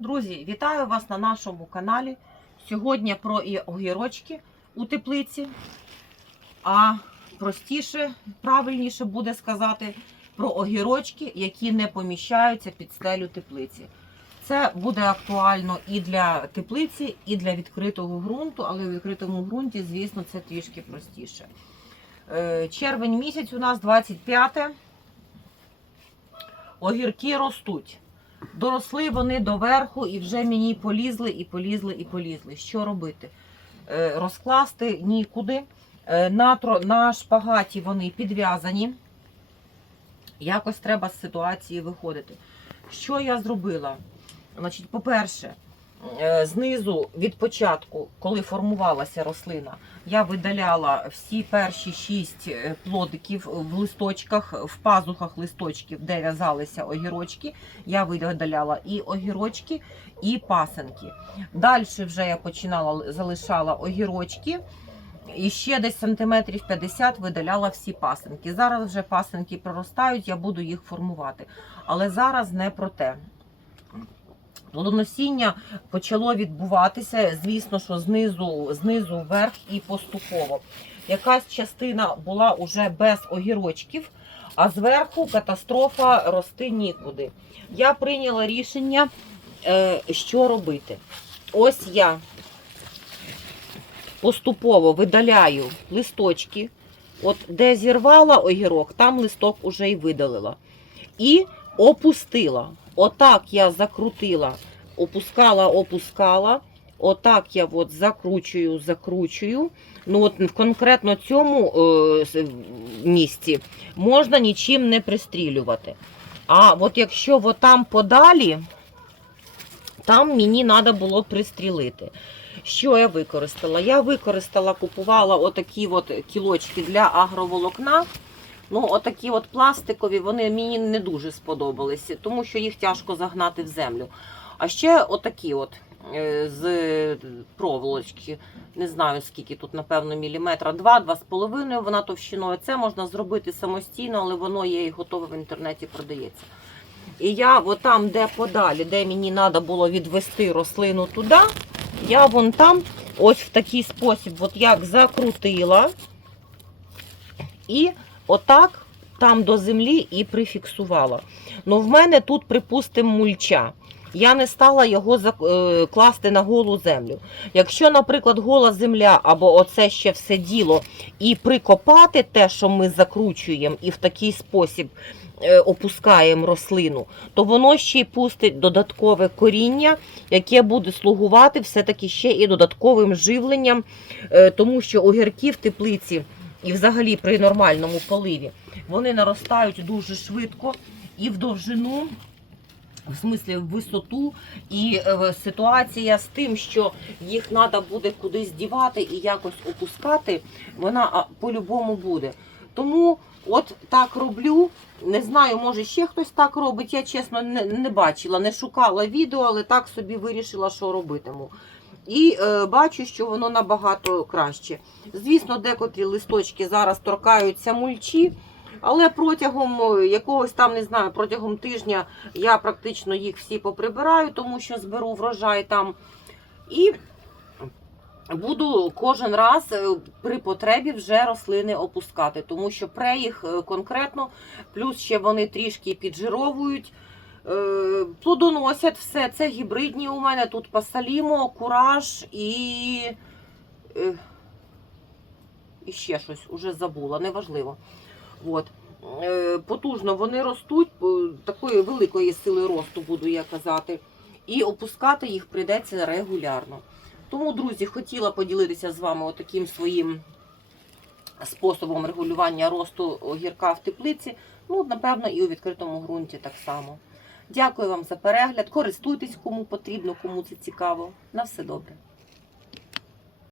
Друзі, вітаю вас на нашому каналі. Сьогодні про і огірочки у теплиці, а простіше, правильніше буде сказати про огірочки, які не поміщаються під стелю теплиці. Це буде актуально і для теплиці, і для відкритого ґрунту, але в відкритому ґрунті, звісно, це трішки простіше. Е, Червень місяць у нас 25. Огірки ростуть. Доросли вони доверху і вже мені полізли, і полізли, і полізли. Що робити? Е, Розкласти нікуди. Е, На, на шпагаті вони підв'язані. Якось треба з ситуації виходити. Що я зробила? Значить, по-перше, знизу від початку, коли формувалася рослина, я видаляла всі перші шість е, плодиків в листочках, в пазухах листочків, де в'язалися огірочки. Я видаляла і огірочки, і пасенки. Далі вже я починала залишала огірочки. І ще десь сантиметрів 50 видаляла всі пасенки. Зараз вже пасенки проростають, я буду їх формувати. Але зараз не про те. Плодоносіння почало відбуватися, звісно, що знизу, знизу вверх і поступово. Якась частина була уже без огірочків, а зверху катастрофа рости нікуди. Я прийняла рішення, е, що робити. Ось я поступово видаляю листочки. От де зірвала огірок, там листок уже й видалила. І опустила. Отак я закрутила, опускала, опускала. Отак я от закручую, закручую. Ну от в конкретно цьому е, місці можна нічим не пристрілювати. А от якщо от там подалі, там мені треба було пристрілити. Що я використала? Я використала, купувала отакі от кілочки для агроволокна. Ну, отакі от пластикові, вони мені не дуже сподобалися, тому що їх тяжко загнати в землю. А ще отакі от е, з проволочки, не знаю скільки тут, напевно, міліметра, два, два з половиною вона товщиною. Це можна зробити самостійно, але воно є і готове в інтернеті продається. І я от там, де подалі, де мені треба було відвести рослину туди, я вон там, ось в такий спосіб, от як закрутила. І отак там до землі і прифіксувала. Ну, в мене тут, припустимо, мульча. Я не стала його зак- е, на голу землю. Якщо, наприклад, гола земля або оце ще все діло, і прикопати те, що ми закручуємо, і в такий спосіб е, опускаємо рослину, то воно ще й пустить додаткове коріння, яке буде слугувати все-таки ще і додатковим живленням, е, тому що огірки в теплиці і взагалі при нормальному поливі вони наростають дуже швидко і в довжину. В смислі в висоту і е, ситуація з тим, що їх треба буде кудись дівати і якось опускати, вона по-любому буде. Тому от так роблю. Не знаю, може ще хтось так робить. Я чесно не, не бачила, не шукала відео, але так собі вирішила, що робитиму. І е, бачу, що воно набагато краще. Звісно, декотрі листочки зараз торкаються мульчі, але протягом е, якогось там, не знаю, протягом тижня я практично їх всі поприбираю, тому що зберу врожай там. І буду кожен раз е, при потребі вже рослини опускати, тому що пре їх е, конкретно, плюс ще вони трішки піджировують. Е, Плодоносять все. Це гібридні у мене. Тут пасалімо, кураж і, е, і ще щось, уже забула, неважливо. От. Е, Потужно вони ростуть, такої великої сили росту, буду я казати. І опускати їх прийдеться регулярно. Тому, друзі, хотіла поділитися з вами отаким своїм способом регулювання росту огірка в теплиці. Ну, напевно, і у відкритому ґрунті так само. Дякую вам за перегляд. Користуйтесь, кому потрібно, кому це цікаво. На все добре.